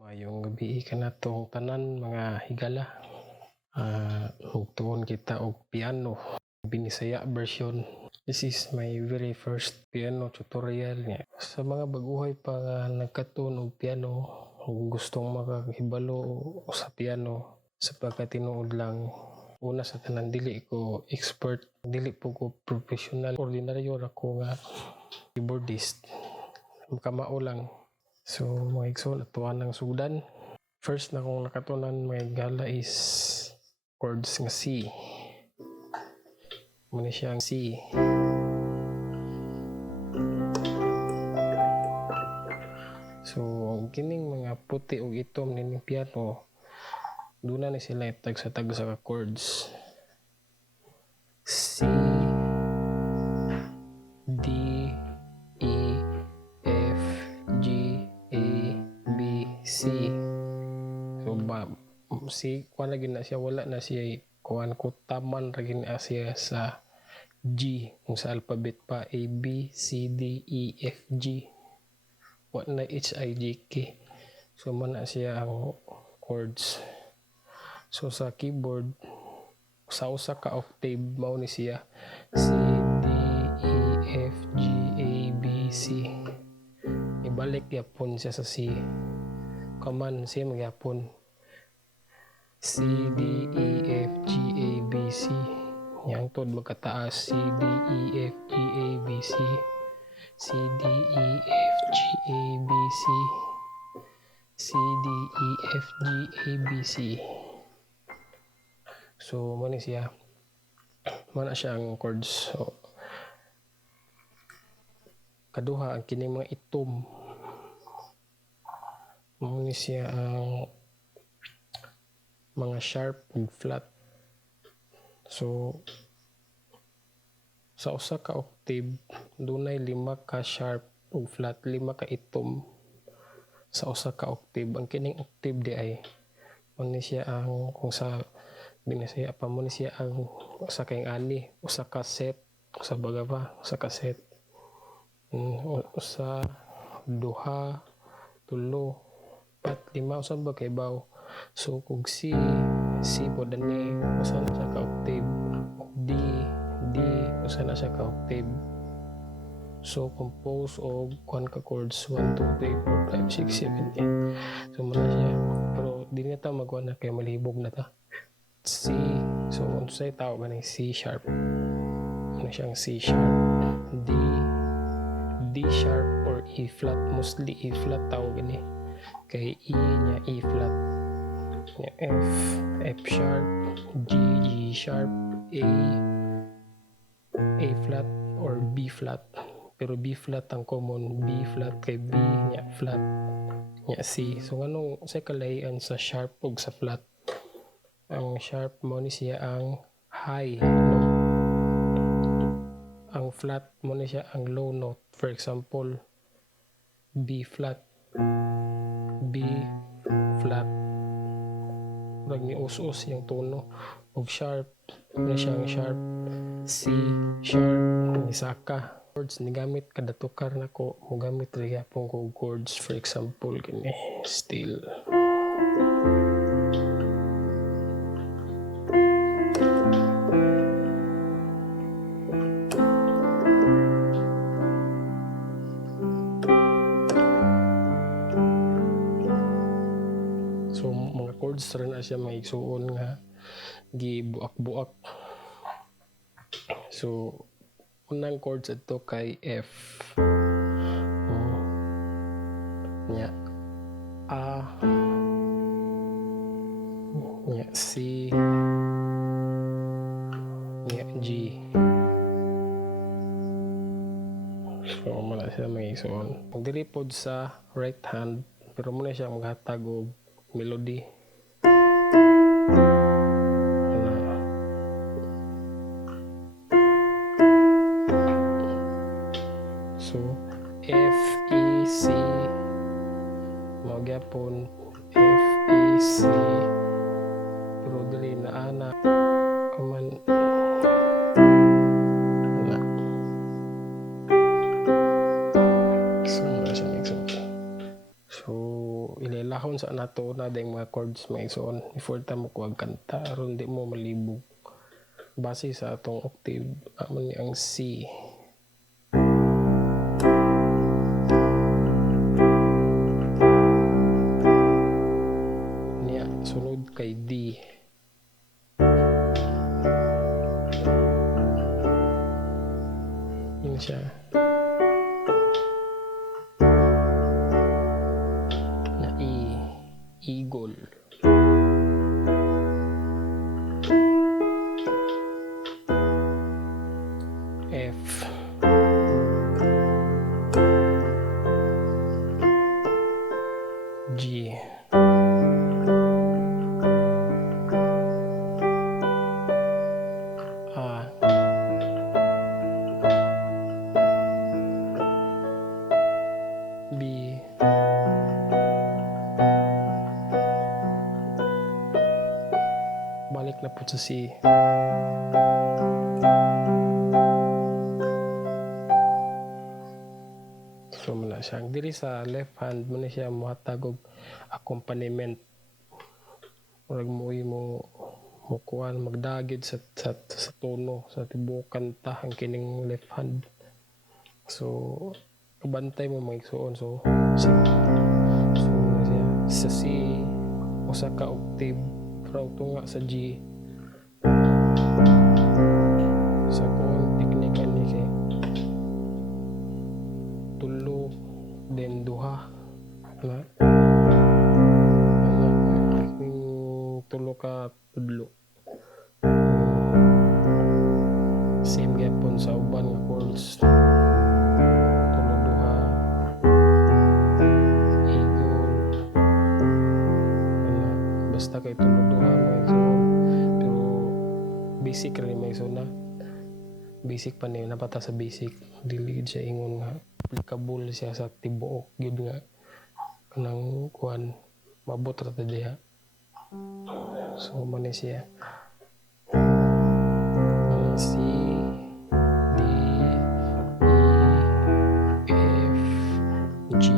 Mayong gabi ka na tong tanan mga higala. Hugtuon kita og piano, Binisaya version. This is my very first piano tutorial niya. Sa mga baguhay pa nga nagkatuon og piano, gustong makahibalo sa piano sa pagkatinuod lang. Una sa tanan, dili ko expert, dili po ko professional, ordinaryo ra ko nga keyboardist. Kamao lang. So mga igsoon, atuan ng sudan. First na kung nakatunan mga gala is chords nga C. Muna siyang C. So kining mga puti o itom nining piano, doon na sila tag sa ka chords. C, D, E, F, G, A, B, C. So si kuan lagi na siya, wala na siya kuan ko taman lagi na siya sa G kung sa alphabet pa A, B, C, D, E, F, G. Wala na H, I, J, K. So mana siya ang chords. So sa keyboard, sa usa ka octave mao ni siya C, D, E, F, G, A, B, C. Ibalik yapon siya sa C. Kaman siya magyapon C, D, E, F, G, A, B, C. Yang tod magkataas C, D, E, F, G, A, B, C. C, D, E, F, G, A, B, C. C, D, E, F, G, A, B, C. So mo ni siya. Mana siya ang chords. So kaduha ang kining mga itom. Mo ni siya ang mga sharp ug flat. So sa usa ka octave dunay 5 ka sharp ug flat, 5 ka itom sa usa ka octave. Ang kining octave di ay mo ni siya ang kung sa Binisaya pa mo ni siya ang usa kay ani, usa ka set, usa baga pa, usa ka set. Usa, duha, tulo, pat, lima, usa ba kay baw. So kung C po dani, usa na siya ka octave. D, usa na siya ka octave. So compose og kuan ka chords 1, 2, 3, 4, 5, 6, 7, 8. So muna siya. Pero di na ta magkuan na kay malibog na ta. C, so unsay tawag ganing C sharp. Ano siyang C sharp. D sharp or E flat, mostly E flat tawag gani. Kay E nya E flat. Nya F sharp, G sharp, A flat or B flat. Pero B flat ang common, B flat kay B nya flat. Nya C. So nganong say kalahian sa sharp ug sa flat? Ang sharp mo ni siya ang high note. Ang flat mo ni siya ang low note. For example, B flat. B flat. Pag ni us-us yung tono. Og sharp, mo siyang sharp. C sharp. Nisaka. Chords ni gamit kada tukar na ko. Mugamit rin yapon ko chords. For example, gini. Still. So mga chords rin na siya may igsuon nga gibuak-buak. So unang chords ito kay F. Nya A. Nya C. Nya G. So muna siya may igsuon. Dili pod sa right hand pero muna siya maghatag og melody. So F, E, C. Magyapon F, E, C. Pero dili na ana. Kaman. So muna siya mix. So ililahon sa nato na ding mga chords maigsoon before ta mo kuwag kanta aron di mo malibog base sa atong octave amon ni ang C. Niya sunod kay D. Yun siya. Na E. Eagle. F. G. A. B. Balik na po sa C. So muna siya. Diri sa left hand mo na siya muhatag og accompaniment. Murag mo kuan magdagid sa tono sa tibuok kanta ang kining left hand. So kabantay mo maigsuon so muna siya sa C usa ka octave from tunga sa G. Sa kung teknika ni kay tulo then duha na tulo ka tudlo same gyapon sa uban nga chords tulo duha eagle basta kay tulo duha may so pero basic rin may so na basic pa niya napata sa basic dili siya ingon nga applicable siya sa tibuok gyud nga kanang kuan mabot ra ta diha. So man siya C D E F G.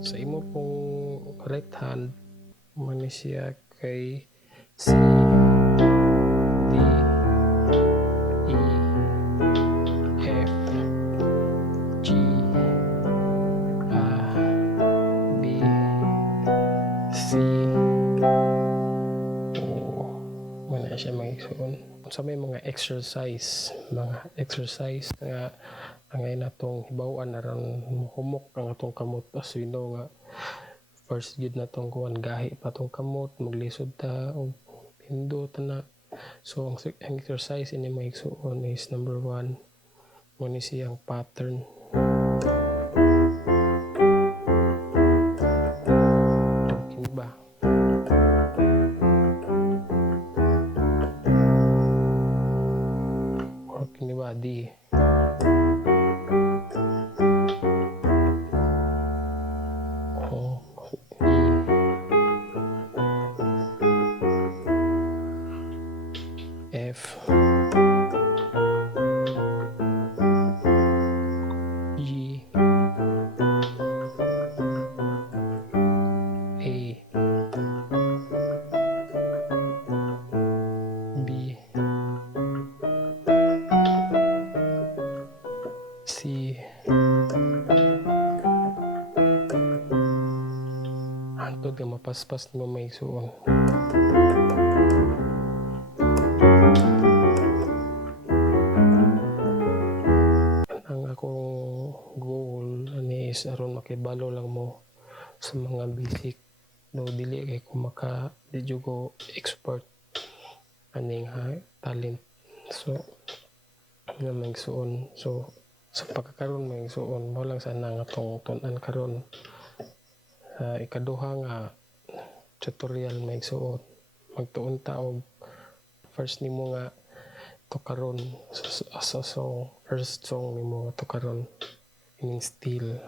Sa imo pong right hand man siya kay C D E F G A B C. Wala siya maigsoon. Sa may mga exercise nga angay natong hibaw-an aron humok ang atong kamot as we know nga first gid natong kuan gahi pa tong kamot maglisod ta og pindot na. So ang exercise ini maigsoon is number 1 mo ni siyang pattern. Okay ba? Okay ni ba? D. F G A B C. Antod nga mapaspas mo maigsuon. Ang akong goal ani is aron makibalo lang mo sa mga basic no dili kay ko di jud ko expert aning talent. So nga maigsuon so sa pagkakaroon maigsuon mo lang sana nga atong tun-an karon ikaduha nga tutorial maigsuon magtuon ta og first nimo nga tukaron sa song first song nimo nga tukaron ining still